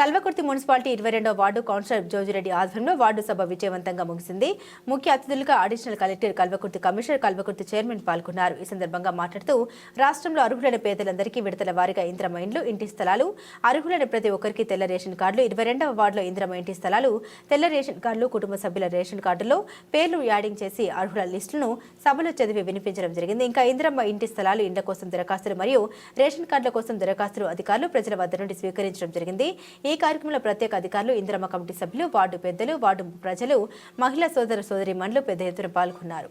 Kalwakurthy municipality 22వ ward councillor Jojireddy ఆధ్వర్యంలో ward సభ విజయవంతంగా ముగిసింది. ముఖ్య అతిథులుగా additional collector, Kalvakurthi commissioner, Kalvakurthi chairman పాల్గొన్నారు. ఈ సందర్భంగా మాట్లాడుతూ రాష్ట్రంలో అర్హులైన పేదలందరికీ విడతల వారీగా ఇంద్రమ్మ ఇండ్లు, ఇంటి స్థలాలు, అర్హులైన ప్రతి ఒక్కరికి తెల్ల రేషన్ కార్డులు, 22వ వార్డులో ఇంద్రమ్మ ఇంటి స్థలాలు, తెల్ల రేషన్ కార్డులు, కుటుంబ సభ్యుల రేషన్ కార్డుల్లో పేర్లు యాడింగ్ చేసి అర్హుల లిస్టులను సభలో చదివి వినిపించడం జరిగింది. ఇంకా ఇంద్రమ్మ ఇంటి స్థలాలు, ఇండ్ల కోసం దరఖాస్తులు మరియు రేషన్ కార్డుల కోసం దరఖాస్తులు అధికారులు ప్రజల వద్ద నుండి స్వీకరించడం జరిగింది. ఈ కార్యక్రమంలో ప్రత్యేక అధికారులు, ఇంద్రమ్మ కమిటీ సభ్యులు, వార్డు పెద్దలు, వార్డు ప్రజలు, మహిళా సోదరీమణులు పెద్ద ఎత్తున పాల్గొన్నారు.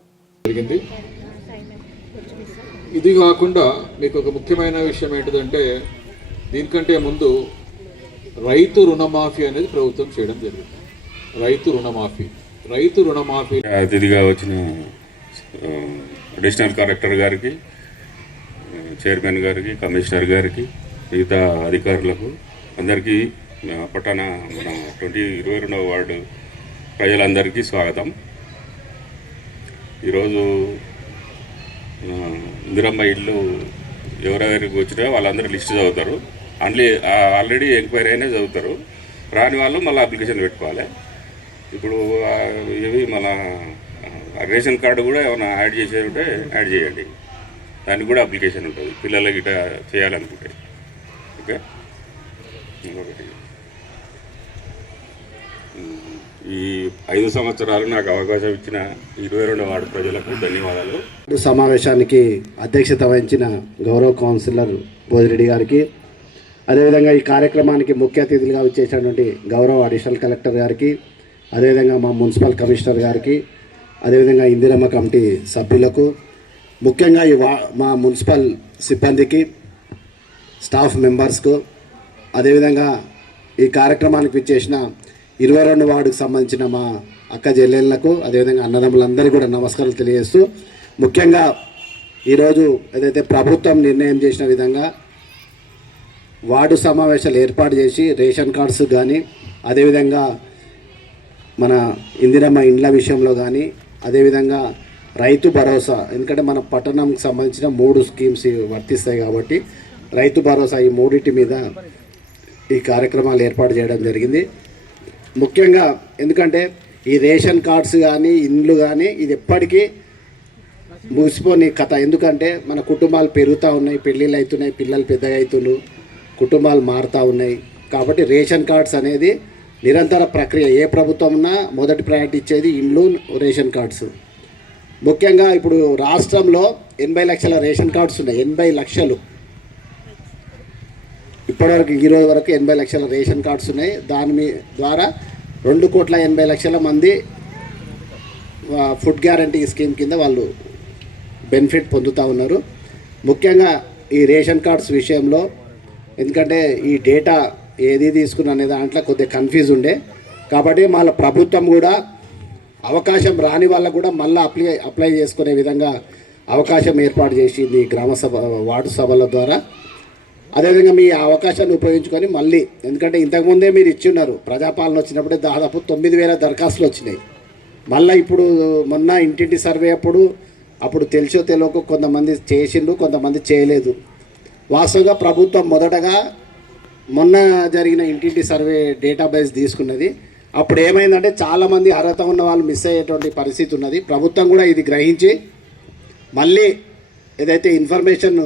ఇది కాకుండా మీకు ఒక ముఖ్యమైన విషయం ఏంటంటే, దీనికంటే ముందు రైతు రుణమాఫీ అనేది ప్రభుత్వం చేయడం జరిగింది. రైతు రుణమాఫీ అతిథిగా వచ్చిన అడిషనల్ కలెక్టర్ గారికి, చైర్మన్ గారికి, కమిషనర్ గారికి, మిగతా అధికారులకు అందరికీ పట్టణ మన 22వ వార్డు ప్రజలందరికీ స్వాగతం. ఈరోజు ఇందిరమ్మ ఇల్లు ఎవరెవరికి వచ్చినా వాళ్ళందరూ లిస్ట్ చదువుతారు. ఆల్రెడీ ఎంక్వైరీ అయినా చదువుతారు. రాని వాళ్ళు మళ్ళీ అప్లికేషన్ పెట్టుకోవాలి. ఇప్పుడు ఇవి మన రేషన్ కార్డు కూడా ఏమైనా యాడ్ చేసేది ఉంటే యాడ్ చేయండి. దానికి కూడా అప్లికేషన్ ఉంటుంది పిల్లలకి ఇట్లా చేయాలనుకుంటే. ఓకే, ఇంకొకటి ఈ 5 సంవత్సరాలు నాకు అవకాశం ఇచ్చిన 22వ వార్డు ప్రజలకు ధన్యవాదాలు. సమావేశానికి అధ్యక్షత వహించిన గౌరవ కౌన్సిలర్ భోజిరెడ్డి గారికి, అదేవిధంగా ఈ కార్యక్రమానికి ముఖ్య అతిథులుగా వచ్చేసినటువంటి గౌరవ అడిషనల్ కలెక్టర్ గారికి, అదేవిధంగా మా మున్సిపల్ కమిషనర్ గారికి, అదేవిధంగా ఇందిరమ్మ కమిటీ సభ్యులకు, ముఖ్యంగా మా మున్సిపల్ సిబ్బందికి, స్టాఫ్ మెంబర్స్కు, అదేవిధంగా ఈ కార్యక్రమానికి విచ్చేసిన 22వ వార్డుకు సంబంధించిన మా అక్క చెల్లెళ్లకు, అదేవిధంగా అన్నదమ్ములందరికీ కూడా నమస్కారాలు తెలియజేస్తూ, ముఖ్యంగా ఈరోజు ఏదైతే ప్రభుత్వం నిర్ణయం చేసిన విధంగా వార్డు సమావేశాలు ఏర్పాటు చేసి రేషన్ కార్డ్స్ కానీ, అదేవిధంగా మన ఇందిరమ్మ ఇండ్ల విషయంలో కానీ, అదేవిధంగా రైతు భరోసా, ఎందుకంటే మన పట్టణంకి సంబంధించిన 3 స్కీమ్స్ వర్తిస్తాయి కాబట్టి రైతు భరోసా, ఈ మూడింటి మీద ఈ కార్యక్రమాలు ఏర్పాటు చేయడం జరిగింది. ముఖ్యంగా ఎందుకంటే ఈ రేషన్ కార్డ్స్ కానీ, ఇండ్లు కానీ, ఇది ఎప్పటికీ ముగిసిపోని కథ. ఎందుకంటే మన కుటుంబాలు పెరుగుతూ ఉన్నాయి, పెళ్ళిళ్ళు అవుతున్నాయి, పిల్లలు పెద్దగా అవుతున్నారు, కుటుంబాలు మారుతూ ఉన్నాయి. కాబట్టి రేషన్ కార్డ్స్ అనేది నిరంతర ప్రక్రియ. ఏ ప్రభుత్వం ఉన్నా మొదటి ప్రయారిటీ ఇచ్చేది ఇండ్లు, రేషన్ కార్డ్స్. ముఖ్యంగా ఇప్పుడు రాష్ట్రంలో 80 లక్షల రేషన్ కార్డ్స్ ఉన్నాయి. 80 లక్షలు ఇప్పటివరకు, ఈరోజు వరకు 80 లక్షల రేషన్ కార్డ్స్ ఉన్నాయి. దాని ద్వారా 2,80,00,000 మంది ఫుడ్ గ్యారంటీ స్కీమ్ కింద వాళ్ళు బెనిఫిట్ పొందుతూ ఉన్నారు. ముఖ్యంగా ఈ రేషన్ కార్డ్స్ విషయంలో ఎందుకంటే ఈ డేటా ఏది తీసుకున్న అనే దాంట్లో కొద్దిగా కన్ఫ్యూజ్ ఉండే, కాబట్టి మళ్ళీ ప్రభుత్వం కూడా అవకాశం రాని వాళ్ళకు కూడా మళ్ళీ అప్లై చేసుకునే విధంగా అవకాశం ఏర్పాటు చేసింది గ్రామ సభ, వార్డు సభల ద్వారా. అదేవిధంగా మీ అవకాశాన్ని ఉపయోగించుకొని మళ్ళీ, ఎందుకంటే ఇంతకుముందే మీరు ఇచ్చిన్నారు, ప్రజాపాలన వచ్చినప్పుడే దాదాపు 9,000 దరఖాస్తులు వచ్చినాయి. మళ్ళీ ఇప్పుడు మొన్న ఇంటింటి సర్వే అప్పుడు తెలిసో తెలియక కొంతమంది చేసిండు, కొంతమంది చేయలేదు. వాస్తవంగా ప్రభుత్వం మొదటగా మొన్న జరిగిన ఇంటింటి సర్వే డేటాబేస్ తీసుకున్నది. అప్పుడు ఏమైందంటే చాలామంది అర్హత ఉన్న వాళ్ళు మిస్ అయ్యేటువంటి పరిస్థితి ఉన్నది. ప్రభుత్వం కూడా ఇది గ్రహించి మళ్ళీ ఏదైతే ఇన్ఫర్మేషన్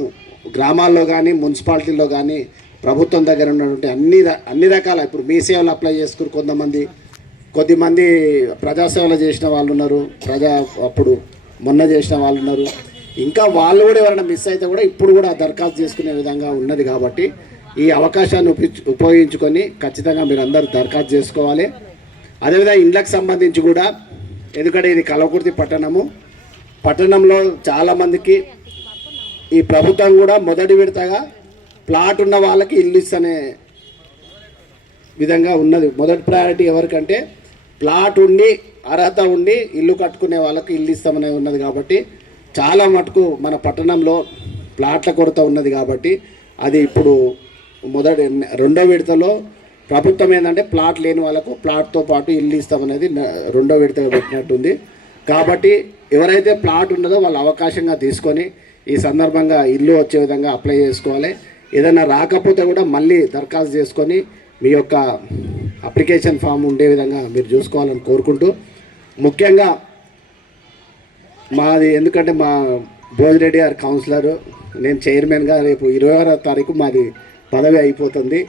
గ్రామాల్లో కానీ, మున్సిపాలిటీల్లో కానీ, ప్రభుత్వం దగ్గర ఉన్నటువంటి అన్ని రకాల, ఇప్పుడు మీ సేవలు అప్లై చేసుకుని కొద్దిమంది ప్రజాసేవలు చేసిన వాళ్ళు ఉన్నారు, అప్పుడు మొన్న చేసిన వాళ్ళు ఉన్నారు. ఇంకా వాళ్ళు కూడా ఎవరైనా మిస్ అయితే కూడా ఇప్పుడు కూడా దరఖాస్తు చేసుకునే విధంగా ఉన్నది. కాబట్టి ఈ అవకాశాన్ని ఉపయోగించుకొని ఖచ్చితంగా మీరు అందరూ దరఖాస్తు చేసుకోవాలి. అదేవిధంగా ఇండ్లకు సంబంధించి కూడా, ఎందుకంటే ఇది కల్వకుర్తి పట్టణంలో చాలామందికి ఈ ప్రభుత్వం కూడా మొదటి విడతగా ప్లాట్ ఉన్న వాళ్ళకి ఇల్లు ఇస్తనే విధంగా ఉన్నది. మొదటి ప్రయారిటీ ఎవరికంటే ప్లాట్ ఉండి, అర్హత ఉండి ఇల్లు కట్టుకునే వాళ్ళకి ఇల్లు ఇస్తామనే ఉన్నది. కాబట్టి చాలా మటుకు మన పట్టణంలో ప్లాట్ల కొరత ఉన్నది. కాబట్టి అది ఇప్పుడు 2వ విడతలో ప్రభుత్వం ఏంటంటే ప్లాట్ లేని వాళ్ళకు ప్లాట్తో పాటు ఇల్లు ఇస్తామనేది 2వ విడతగా పెట్టినట్టుంది. కాబట్టి ఎవరైతే ప్లాట్ ఉన్నదో వాళ్ళు అవకాశంగా తీసుకొని ఈ సందర్భంగా ఇల్లు వచ్చే విధంగా అప్లై చేసుకోవాలి. ఏదైనా రాకపోతే కూడా మళ్ళీ దరఖాస్తు చేసుకొని మీ యొక్క అప్లికేషన్ ఫామ్ ఉండే విధంగా మీరు చూసుకోవాలని కోరుకుంటూ, ముఖ్యంగా మాది ఎందుకంటే మా భోజిరెడ్డి గారు కౌన్సిలర్, నేను చైర్మన్గా రేపు 26వ తారీఖు మాది పదవి అయిపోతుంది.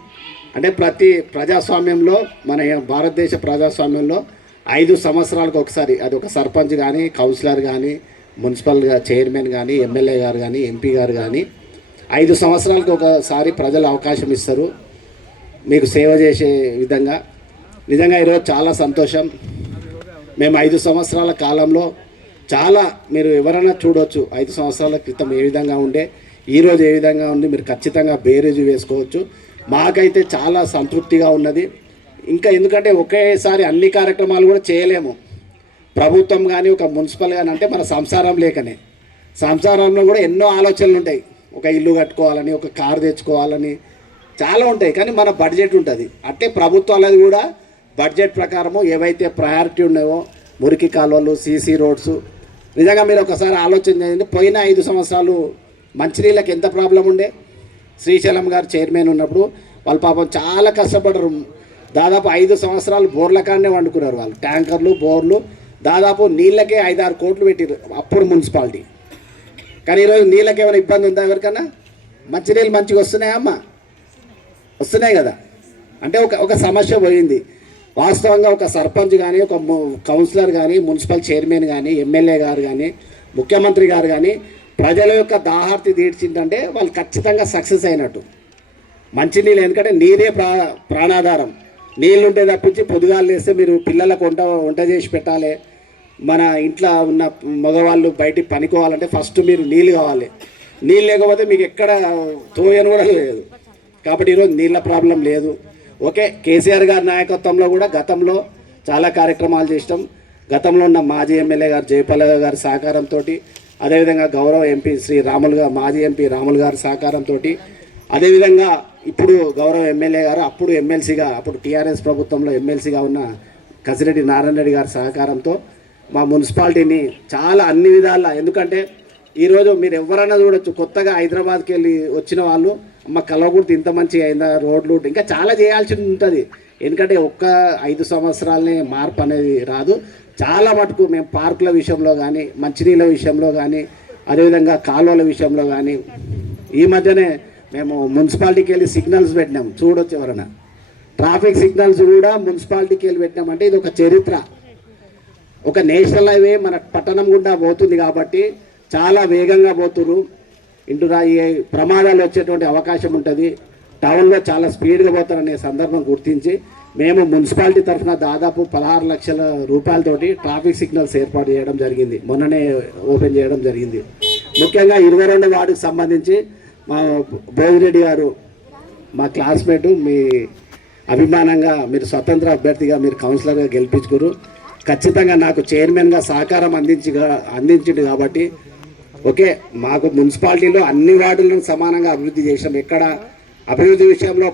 అంటే ప్రతి ప్రజాస్వామ్యంలో మన భారతదేశ ప్రజాస్వామ్యంలో 5 సంవత్సరాలకు ఒకసారి అది ఒక సర్పంచ్ కానీ, కౌన్సిలర్ కానీ, మున్సిపల్ చైర్మన్ కానీ, ఎమ్మెల్యే గారు కానీ, ఎంపీ గారు కానీ 5 సంవత్సరాలకు ఒకసారి ప్రజలు అవకాశం ఇస్తారు మీకు సేవ చేసే విధంగా. నిజంగా ఈరోజు చాలా సంతోషం. మేము 5 సంవత్సరాల కాలంలో చాలా, మీరు ఎవరైనా చూడవచ్చు 5 సంవత్సరాల క్రితం ఏ విధంగా ఉండే, ఈరోజు ఏ విధంగా ఉంది, మీరు ఖచ్చితంగా బేరేజు వేసుకోవచ్చు. మాకైతే చాలా సంతృప్తిగా ఉన్నది. ఇంకా ఎందుకంటే ఒకేసారి అన్ని కార్యక్రమాలు కూడా చేయలేము. ప్రభుత్వం కానీ ఒక మున్సిపల్ కానీ అంటే మన సంసారం లేకనే, సంసారంలో కూడా ఎన్నో ఆలోచనలు ఉంటాయి. ఒక ఇల్లు కట్టుకోవాలని, ఒక కారు తెచ్చుకోవాలని చాలా ఉంటాయి. కానీ మన బడ్జెట్ ఉంటుంది. అంటే ప్రభుత్వాలది కూడా బడ్జెట్ ప్రకారము ఏవైతే ప్రయారిటీ ఉన్నాయో, మురికి కాలువలు, సీసీ రోడ్స్, నిజంగా మీరు ఒకసారి ఆలోచన చేయండి. పోయిన 5 సంవత్సరాలు మంచినీళ్ళకి ఎంత ప్రాబ్లం ఉండే. శ్రీశైలం గారు చైర్మన్ ఉన్నప్పుడు వాళ్ళు పాపం చాలా కష్టపడరు. దాదాపు 5 సంవత్సరాలు బోర్ల కాడనే వండుకున్నారు వాళ్ళు. ట్యాంకర్లు, బోర్లు, దాదాపు నీళ్ళకే 5-6 కోట్లు పెట్టారు అప్పుడు మున్సిపాలిటీ. కానీ ఈరోజు నీళ్ళకి ఏమైనా ఇబ్బంది ఉందా ఎవరికన్నా? మంచినీళ్ళు మంచిగా వస్తున్నాయా అమ్మ? వస్తున్నాయి కదా. అంటే ఒక సమస్య పోయింది. వాస్తవంగా ఒక సర్పంచ్ కానీ, ఒక కౌన్సిలర్ కానీ, మున్సిపల్ చైర్మన్ కానీ, ఎమ్మెల్యే గారు కానీ, ముఖ్యమంత్రి గారు కానీ ప్రజల యొక్క దాహార్తి తీర్చిందంటే వాళ్ళు ఖచ్చితంగా సక్సెస్ అయినట్టు. మంచినీళ్ళు, ఎందుకంటే నీరే ప్రాణాధారం. నీళ్ళు ఉంటే తప్పించి పొద్దుగాలు వేస్తే మీరు పిల్లలకు వంట చేసి పెట్టాలి. మన ఇంట్లో ఉన్న మగవాళ్ళు బయటికి పనికోవాలంటే ఫస్ట్ మీరు నీళ్ళు కావాలి. నీళ్ళు లేకపోతే మీకు ఎక్కడ తోయని కూడా లేదు. కాబట్టి ఈరోజు నీళ్ళ ప్రాబ్లం లేదు. ఓకే, కేసీఆర్ గారి నాయకత్వంలో కూడా గతంలో చాలా కార్యక్రమాలు చేసినాం. గతంలో ఉన్న మాజీ ఎమ్మెల్యే గారు జయపాల గారి సహకారంతో, అదేవిధంగా గౌరవ ఎంపీ శ్రీ రాములు గారు, మాజీ ఎంపీ రాములు గారి సహకారంతో, అదేవిధంగా ఇప్పుడు గౌరవ ఎమ్మెల్యే గారు అప్పుడు ఎమ్మెల్సీగా, అప్పుడు టీఆర్ఎస్ ప్రభుత్వంలో ఎమ్మెల్సీగా ఉన్న కసిరెడ్డి నారాయణ రెడ్డి గారి సహకారంతో మా మున్సిపాలిటీని చాలా అన్ని విధాల, ఎందుకంటే ఈరోజు మీరు ఎవరైనా చూడొచ్చు, కొత్తగా హైదరాబాద్కి వెళ్ళి వచ్చిన వాళ్ళు అమ్మ కలవకూడదు ఇంత మంచిగా అయిందా, రోడ్లు ఇంకా చాలా చేయాల్సి ఉంటుంది. ఎందుకంటే ఒక్క 5 సంవత్సరాలనే మార్పు అనేది రాదు. చాలా మటుకు మేము పార్కుల విషయంలో కానీ, మంచినీళ్ళ విషయంలో కానీ, అదేవిధంగా కాలువల విషయంలో కానీ, ఈ మధ్యనే మేము మున్సిపాలిటీకి వెళ్ళి సిగ్నల్స్ పెట్టినాం. చూడొచ్చు ఎవరైనా, ట్రాఫిక్ సిగ్నల్స్ కూడా మున్సిపాలిటీకి వెళ్ళి పెట్టినామంటే ఇది ఒక చరిత్ర. ఒక నేషనల్ హైవే మన పట్టణం గుండా పోతుంది కాబట్టి చాలా వేగంగా పోతున్నారు. ఇంటురా ఈ ప్రమాదాలు వచ్చేటువంటి అవకాశం ఉంటుంది. టౌన్లో చాలా స్పీడ్గా పోతారనే సందర్భం గుర్తించి మేము మున్సిపాలిటీ తరఫున దాదాపు 16 లక్షల రూపాయలతోటి ట్రాఫిక్ సిగ్నల్స్ ఏర్పాటు చేయడం జరిగింది. మొన్ననే ఓపెన్ చేయడం జరిగింది. ముఖ్యంగా 22వ వార్డుకు సంబంధించి మా భోగిరెడ్డి గారు మా క్లాస్మేటు, మీ అభిమానంగా మీరు స్వతంత్ర అభ్యర్థిగా మీరు కౌన్సిలర్గా గెలిపించుకురు. ఖచ్చితంగా నాకు చైర్మన్గా సహకారం అందించింది కాబట్టి ఓకే, మాకు మున్సిపాలిటీలో అన్ని వార్డులను సమానంగా అభివృద్ధి చేసాం. ఎక్కడ అభివృద్ధి విషయంలో